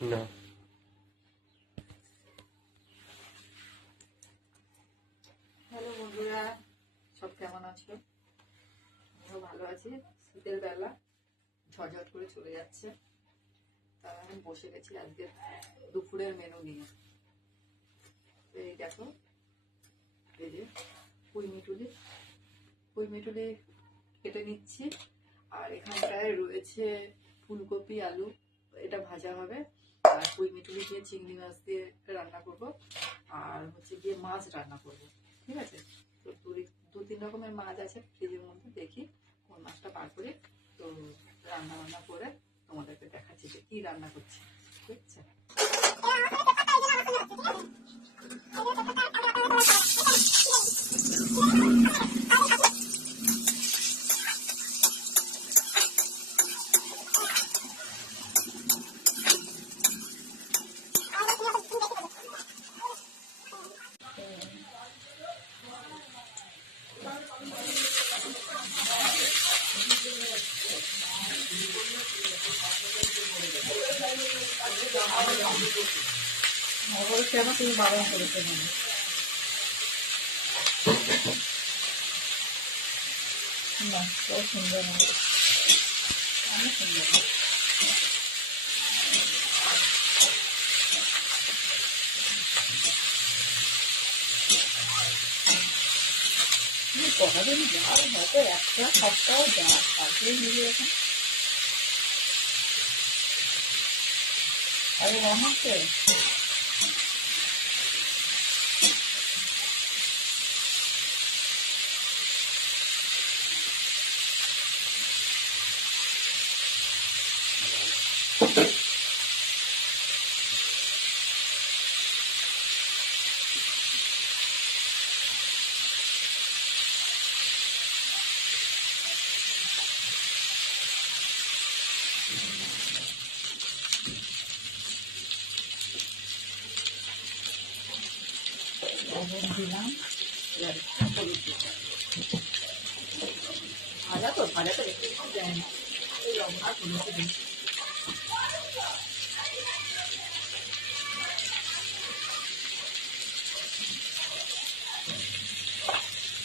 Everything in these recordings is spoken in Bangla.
না। হ্যালো বন্ধুরা, সব কেমন আছো? আমিও ভালো আছি। শীতের বেলা ঝটঝট করে চলে যাচ্ছে। তার আমি বসে গেছি আজকে দুপুরের মেনু নিয়ে। তো এই দেখো, এই যে পুঁই মিটুলি পুঁই মিটুলি কেটে নিচ্ছি। আর এখানটায় রয়েছে ফুলকপি, আলু, এটা ভাজা হবে। পুঁই মিটুলি দিয়ে চিংড়ি মাছ দিয়ে রান্না করব। আর হচ্ছে গিয়ে মাছ রান্না করব, ঠিক আছে? তো দু তিন রকমের মাছ আছে ফ্রিজের মধ্যে, দেখি কোন মাছটা বার করে তো রান্না বান্না করে তোমাদেরকে দেখাচ্ছি যে কি রান্না করছি ঠিক আছে? আমার তুমি বারণ দিন যাও হয়তো একটা সপ্তাহ যা তারপরে মিলে এখন আরে রহমতে লবণ দিলাম এবার একটু হলুদ দিলাম ভাজা তো ভাজা তো একটু একটু দেয় না এই লবণ আর হলুদ দিই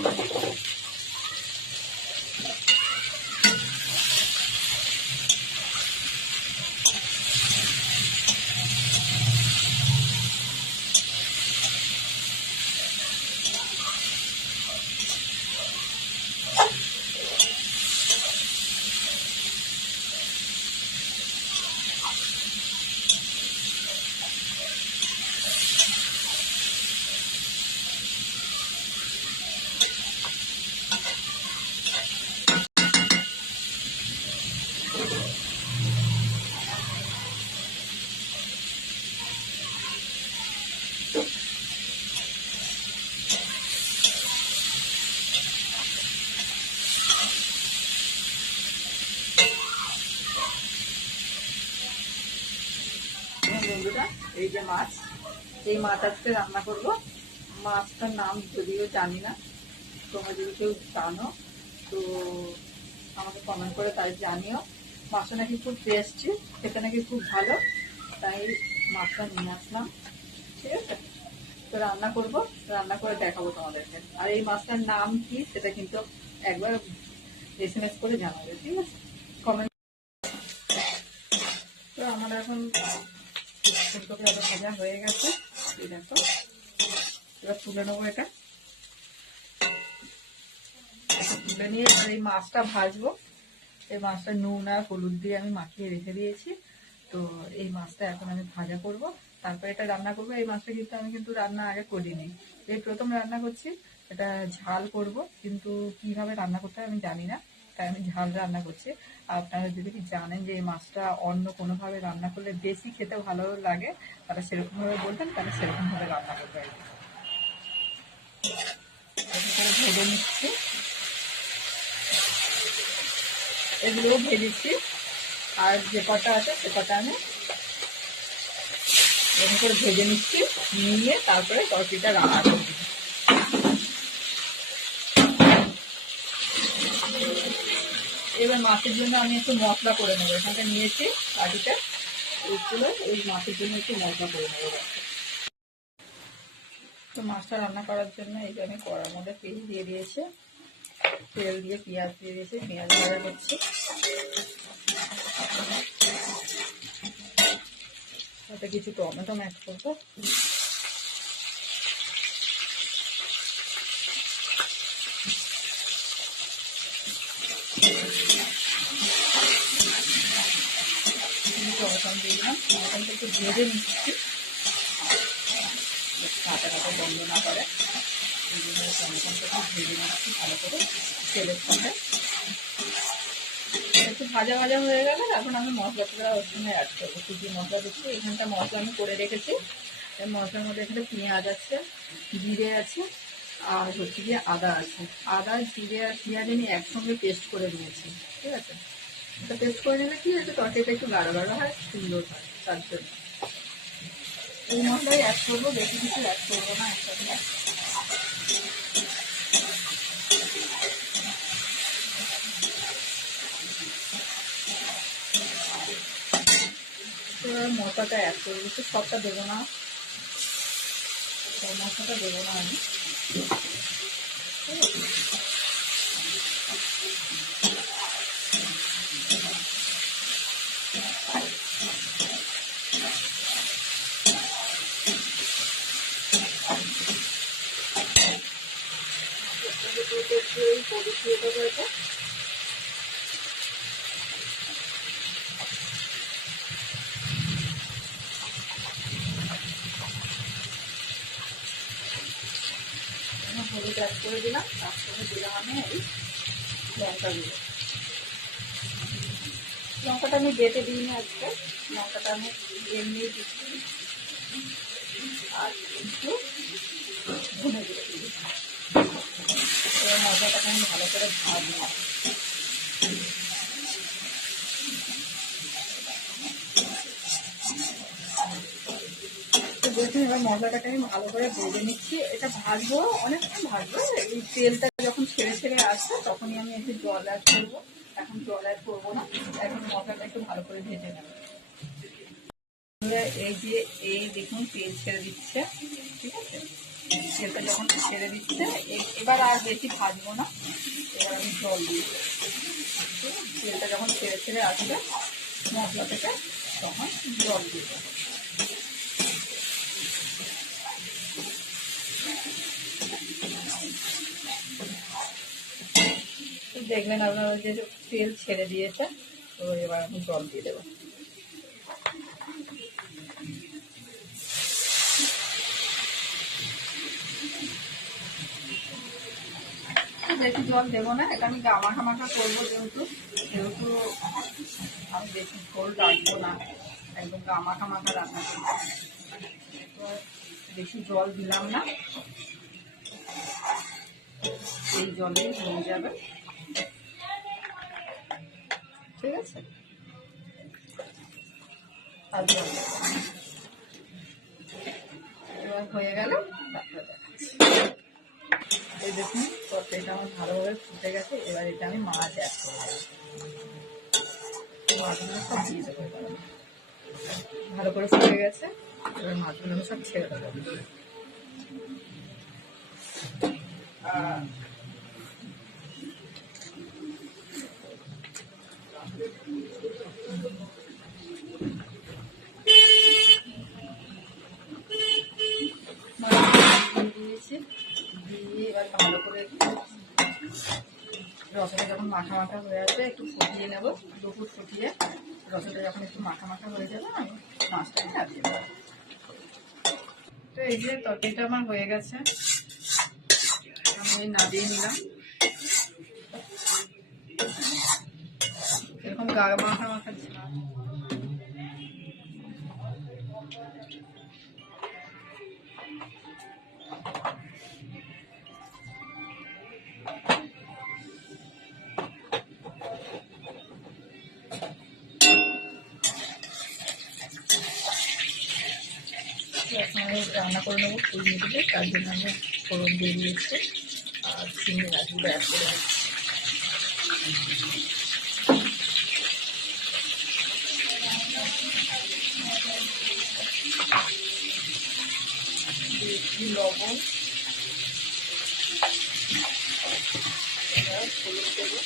হ্যাঁ বন্ধুরা, এই যে মাছ, এই মাছ আজকে রান্না করব। মাছটার নাম যদিও জানি না, তোমরা যদি কেউ জানো, তো আমাকে কমেন্ট করে তাই জানিও। মাছটা নাকি খুব টেস্টি খেতে নাকি খুব ভালো, তাই মাছটা নিয়ে আসলাম, ঠিক আছে? তো রান্না করব, রান্না করে দেখাবো তোমাদেরকে। আর এই মাছটার নাম কি, সেটা কিন্তু একবার এস এম এস করে জানাবে, ঠিক আছে? কমেন্ট তো আমার এখন ফুলকপি আলু ভাজা হয়ে গেছে। এই দেখো, এবার তুলে নেব এটা। তুলে নিয়ে এবার এই মাছটা ভাজবো। এই মাছটা নুন আর হলুদ দিয়ে আমি মাখিয়ে রেখে দিয়েছি। তো এই মাছটা এখন আমি ভাজা করব। তারপরে এটা রান্না করব। এই মাছটা কিন্তু আমি কিন্তু রান্না আগে করিনি। এই প্রথম রান্না করছি, এটা ঝাল করব, কিন্তু কীভাবে রান্না করতে হয় আমি জানি না। আমি ঝাল রান্না করছি। আপনারা যদি কি জানেন যে এই মাছটা অন্য কোনোভাবে রান্না করলে বেশি খেতে ভালো লাগে তারা সেরকমভাবে বলবেন, তাহলে সেরকমভাবে রান্না করবে আর কি। ভেজে নিচ্ছি। এগুলোও ভেজেছি। আর যে কটা আছে সে কটা আমি এরকম করে ভেজে নিচ্ছি, নিয়ে তারপরে তরকারিটা রান্না করব। এবার মাছের জন্য আমি একটু মশলা করে নেব। এখানটা নিয়েছি কাজুতে এইগুলো এই মাছের জন্য একটু মশলা করে নেব। তো মাছটা রান্না করার জন্য এই যে আমি কড়ার মধ্যে তেল দিয়ে দিয়েছি। তেল দিয়ে পেঁয়াজ দিয়ে দিয়েছি। পেঁয়াজ ভাজা করছি সাথে কিছু টমেটো অ্যাড করব টমেটো একটু ভেজে নিচ্ছি। কাঁটা বন্ধ না করে এই জন্য একটু ভেজে ভাজা হয়ে গেলে এখন আমি মশলাটা ওর সঙ্গে অ্যাড করব। কী কী মশলা দিচ্ছি, এখানটা মশলা আমি করে রেখেছি। মশলার মধ্যে এখানে পেঁয়াজ আছে, জিরে আছে, আর হচ্ছে গিয়ে আদা আছে। আদা, জিরে আর পেঁয়াজ আমি একসঙ্গে পেস্ট করে নিয়েছি, ঠিক আছে? এটা পেস্ট করে নিলে কি হচ্ছে তরকারিটা একটু গাঢ় গাঢ় হয়, সুন্দর হয়। তার জন্য এই মশলাই অ্যাড করব, বেশি কিছু অ্যাড করব না একসাথে। মশলাটা অ্যাড করব তো সবটা দেবো না। মশলাটা দেবো না আমি। একটু এই পরিষ্কার দেবো এটা হলুদ অ্যাড করে দিলাম, তার সঙ্গে দিলাম আমি লঙ্কা গুঁড়ো। লঙ্কাটা আমি বেটে দিইনি আজকে, লঙ্কাটা আমি এমনি দিচ্ছি। আর একটু ধনে গুঁড়ো। আমি ভালো করে ভাজবো দেখুন এবার মশলাটাকে আমি ভালো করে ভেজে নিচ্ছি। এটা ভাজবো, অনেকক্ষণ ভাজবো। এই তেলটা যখন ছেড়ে ছেড়ে আসবে তখনই আমি একটু জল অ্যাড করব। এখন জল অ্যাড করব না, এখন মশলাটা একটু ভালো করে ভেজে নেব। এই যে, এই দেখুন, তেল ছেড়ে দিচ্ছে, ঠিক আছে? তেলটা যখন ছেড়ে দিচ্ছে এবার আর বেশি ভাজবো না। এবার আমি জল দেবো। তেলটা যখন ছেড়ে ছেড়ে আসবে মশলা থেকে তখন জল দিয়ে দেখলেন আপনারা যে তেল ছেড়ে দিয়েছে, তো এবার আমি জল দিয়ে দেবো। বেশি জল দেবো না, এটা আমি গামাখা মাখা করব যেহেতু যেহেতু আমি বেশি ঝোল রাখব না, একদম গামাখা মাখা রান্না করব। তো বেশি জল দিলাম না, এই জলে হয়ে যাবে। ঠিক আছে? জল। এবার হয়ে গেল। এই দেখুন তরকারিটা আমার ভালোভাবে ফুটে গেছে, এবার এটা আমি মাছ অ্যাড করে দেবো মাছগুলো সব দিয়ে দেবো ভালো করে ফুটে গেছে, এবার মাছগুলো আমি সব ছেড়ে দেবো আহ, মাছগুলো দিয়ে দিয়েছি দিয়ে এবার ভালো করে একটু রসটা যখন মাখা হয়ে আসবে, একটু ফুটিয়ে নেব। দুপুর ফুটিয়ে রসটা যখন একটু মাখা মাখা হয়ে যাবে, আমি মাছটাকে নামিয়ে দেবো। তো এই যে তরকারিটা আমার হয়ে গেছে। আমি নামিয়ে নিলাম। এরকম গা মাখা মাখা ছিল। আপনার রান্না করে নেব ফুল দেবে তার জন্য আমি ফোড়ন দিয়ে দিয়েছি আর চিনি রাখব অ্যাড করে লবণ হলুদ দেবো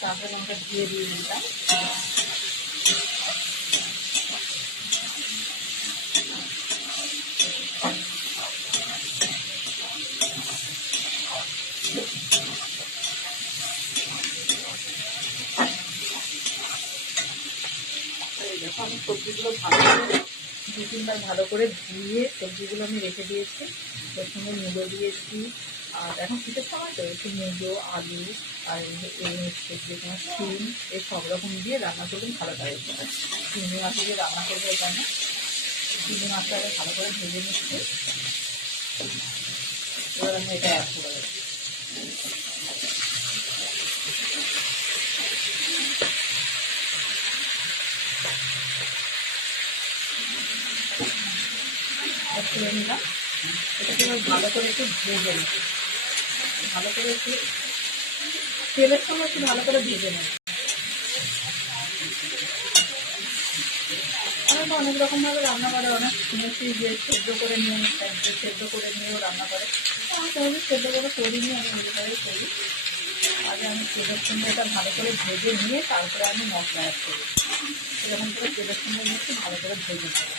কাঁচা লঙ্কা দিয়ে দিয়ে দিলাম সবজিগুলো ভালো করে দু তিনবার ভালো করে ধুয়ে সবজিগুলো আমি রেখে দিয়েছি। ওর সঙ্গে মুলো দিয়েছি। আর এখন শীতের সময় তো একটু মুলো, আলু আর যে তোমার শিম, এই সব রকম দিয়ে রান্না করলে ভালো লাগে চিংড়ি মাছ দিয়ে রান্না করব এখানে। চিংড়ি মাছটাকে ভালো করে ভেজে নিচ্ছি। এবার আমি এটা অ্যাড করে অ্যাড নিলাম। এটাকে ভালো করে একটু ভেজে নিই ভালো করে একটু তেলের সঙ্গে একটু ভালো করে ভেজে নেব। অনেক অনেক রকমভাবে রান্না করে, অনেক শুনেছি যে সেদ্ধ করে নিয়ে সেদ্ধ করে নিয়েও রান্না করে। আমার কোনোদিন সেদ্ধ করে করিনি আমি এইভাবেই করি। আগে আমি তেলের সঙ্গে এটা ভালো করে ভেজে নিয়ে তারপরে আমি মশলা অ্যাড করি। এরকম করে তেলের সঙ্গে নিয়ে একটু ভালো করে ভেজে নেব।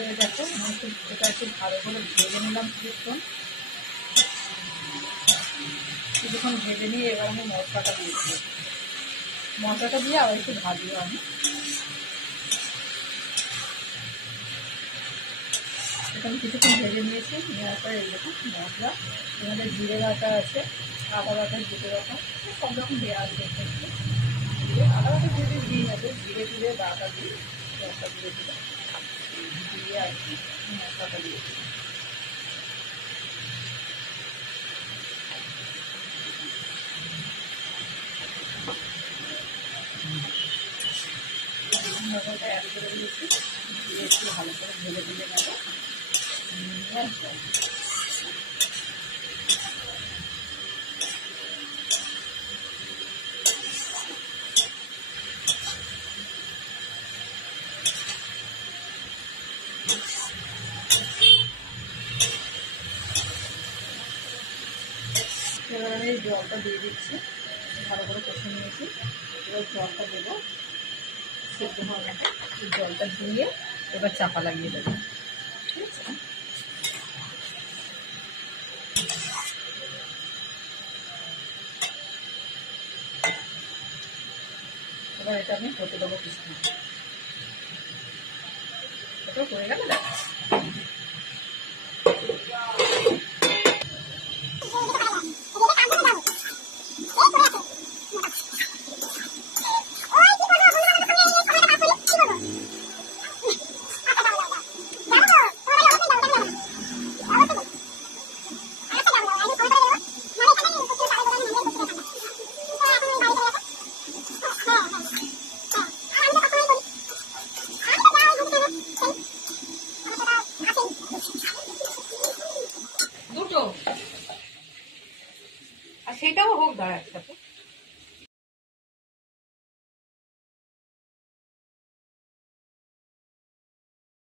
এই দেখো, আমি এটা একটু ভালো করে ভেজে নিলাম কিছুক্ষণ। কিছুক্ষণ ভেজে নিয়ে এবার আমি মশলাটা দিয়ে মশলাটা দিয়ে আবার একটু ভাজবো আমি। আমি কিছুক্ষণ ভেজে নিয়েছি, নেওয়ার পরে এই মশলা, এখানে জিরে বাটা আছে, আদা বাটা, জিরে বাটা সব রকম দেওয়া আছে আদা বাটা যদি দিয়ে যাবে জিরে দিলে বাটা দিয়ে মশলা দিয়ে দিলে দিয়ে আর কি মশলাটা করে দিয়েছি দিয়ে একটু ভালো করে ভেজে ভেজে নেব নিয়ে জলটা দিয়ে দিচ্ছি। ভালো করে কষে নিয়েছি। এবার জলটা দেবো। সেদ্ধ হওয়ার মতো জলটা দিয়ে এবার চাপা লাগিয়ে দেবো। ঠিক আছে? এবার এটা আমি হতে দেবো কিছু এটা হয়ে গেল? না